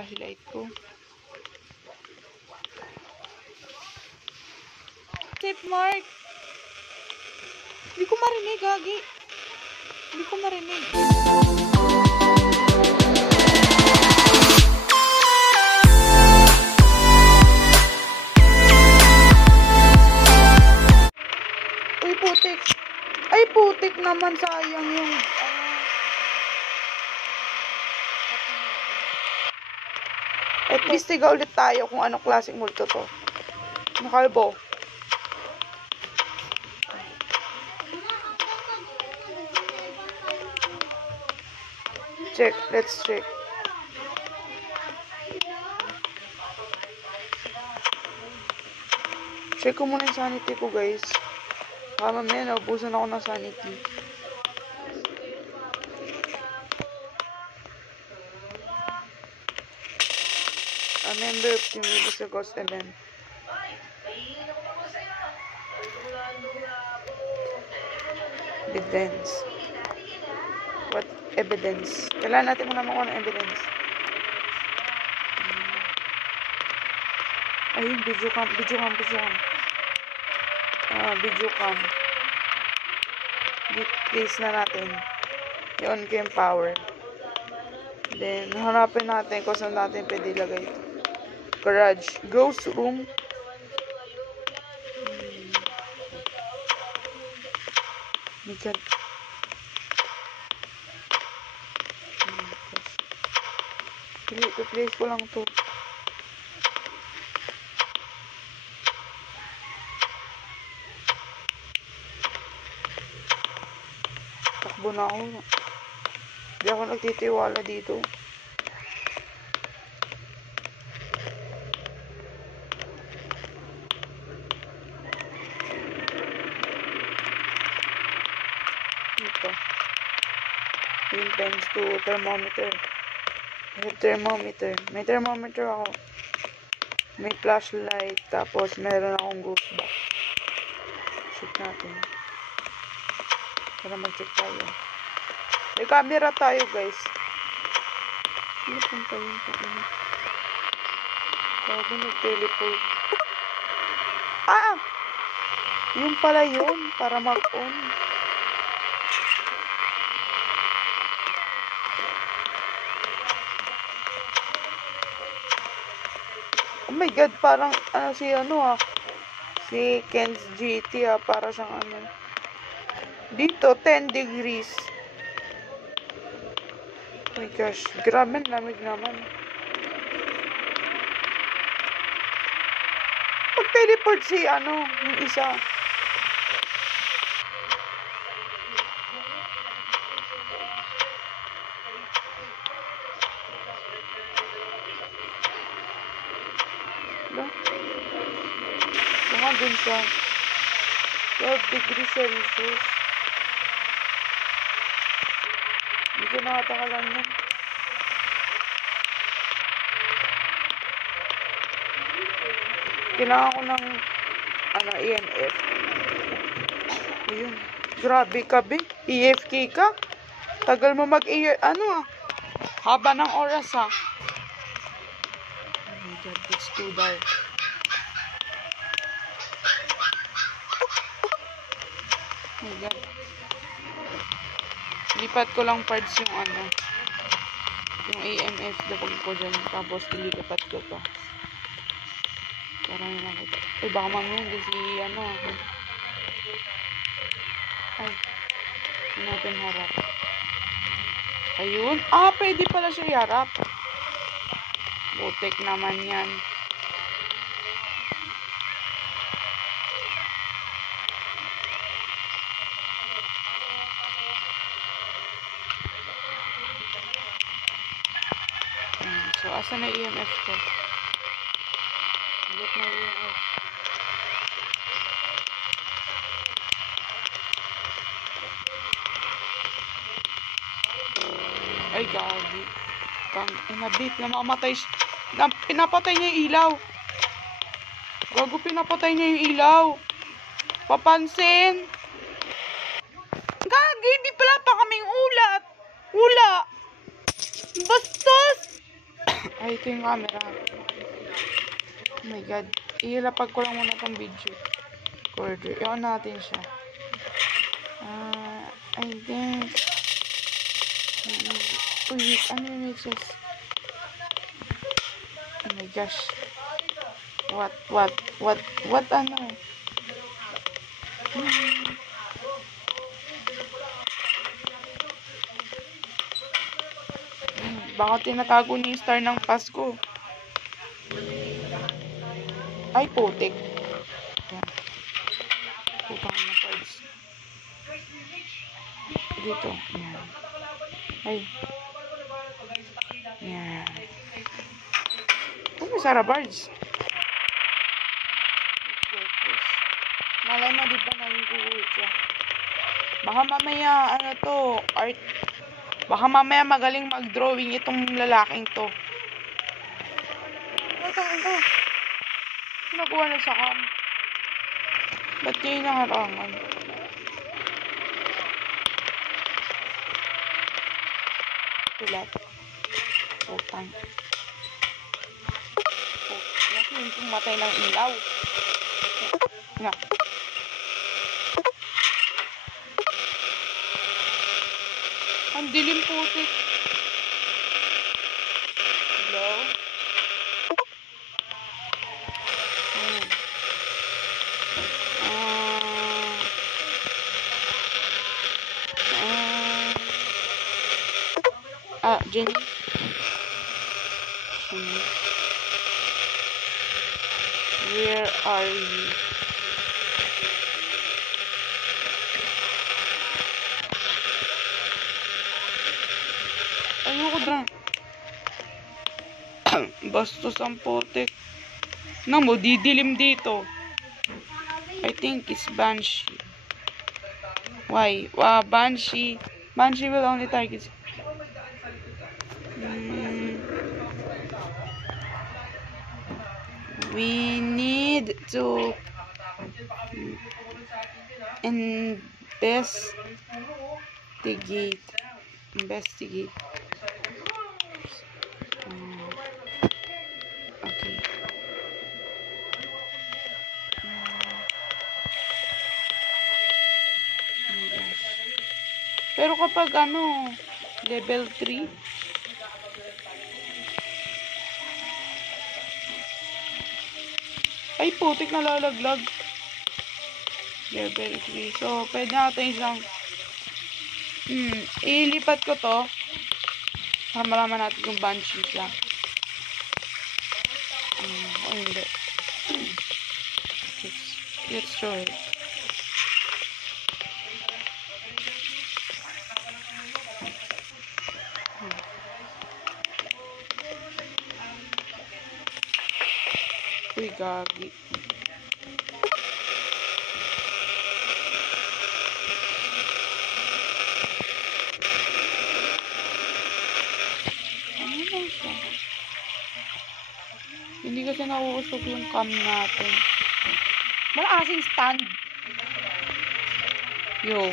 Flashlight ko. Tip mark! Hindi ko marinig, gagi. Hindi ko marinig. Uy, putik. Ay, putik naman. Sayang yung... At least tiga ulit tayo kung anong klaseng multo to. Nakalbo. Check. Let's check. Check ko muna yung sanity ko, guys. Mamaya naubusan ako ng sanity. A member of Team Libus sa Ghost Event. Evidence. What evidence? Kailangan natin muna makuha ng evidence. Ayun, video cam. Video cam. Place na natin. I-on ko yung power. Then, hanapin natin kung saan natin pwede ilagay ito. Garage. Ghost room. My God. Place ko lang to. Takbo na ako. Hindi ako nagtitiwala dito. Dito. Yun times to thermometer. May thermometer ako. May flashlight. Tapos meron akong ghost box. Check natin. Para mag-check tayo. May camera tayo, guys. Ano punta yun? Bago nag-teleport. Ah! Yun pala yun. Para mag-on. Oh my God, parang si Ken's GT para siyang dito 10 degrees. Oh my gosh, grabe lamig naman. Pag-teleport si yung isa. Baka dun siya. 12 degrees Celsius. Hindi ko nakatakalan yan. Kailangan ko ng EMF. Ayun. Grabe ka, be. EFK ka? Tagal mo haba ng oras, ha? Oh my God, it's too dark. Oh my God. Lipat ko lang parts yung EMF lapag ko dyan. Tapos ililipat ko to. Para may makita. Ay, baka mamaya hindi ay, hindi natin harap. Ayun. Ah, pwede pala siya iharap. Butik naman yan. So, asan na EMF ko? Ulit na EMF. Ay, gagi. Inabit na makamatay. Pinapatay niya yung ilaw. Gago, pinapatay niya yung ilaw. Papansin. Gagi, di pala pa kaming ulat. Ula. Bastos. Ay, ito yung camera. Oh my god. Ihilapag ko lang muna tong video. Recorder. I-on natin siya. I think... Uy, ano yun it says? Oh my gosh. What ano? Baka tinatago ni Star ng Pasko. Ay, putik. Yan. Putang na parts. Dito. Yan. Ay. Yan. Ano Sarah Bards? Malay mo, di ba nangguguhit siya? Baka mamaya, ano to, art. Baka mamaya magaling mag-drawing itong lalaking to. Matangin ko. Nakuha na sa cam. Ba't kayo nakarangan? Sila. Utang. Laki yung pumatay ng ilaw. Nga. Ang dilim putik. Hello? Jenny. Where are you? Ayoko na. Bastos ang putik. Nang mo, didilim dito. I think it's Banshee. Why? Banshee. Banshee will only target. We need to investigate. Okay. Pero kapag ano, level 3, ay putik na lalaglag. Level 3. So, pwede natin isang ilipat ko to para malaman natin kung Banshee siya. O hindi. Let's show it. Uy, gagi. Ano ba siya? Hindi kasi nauusog yung cam natin. Malaking stand. Yo.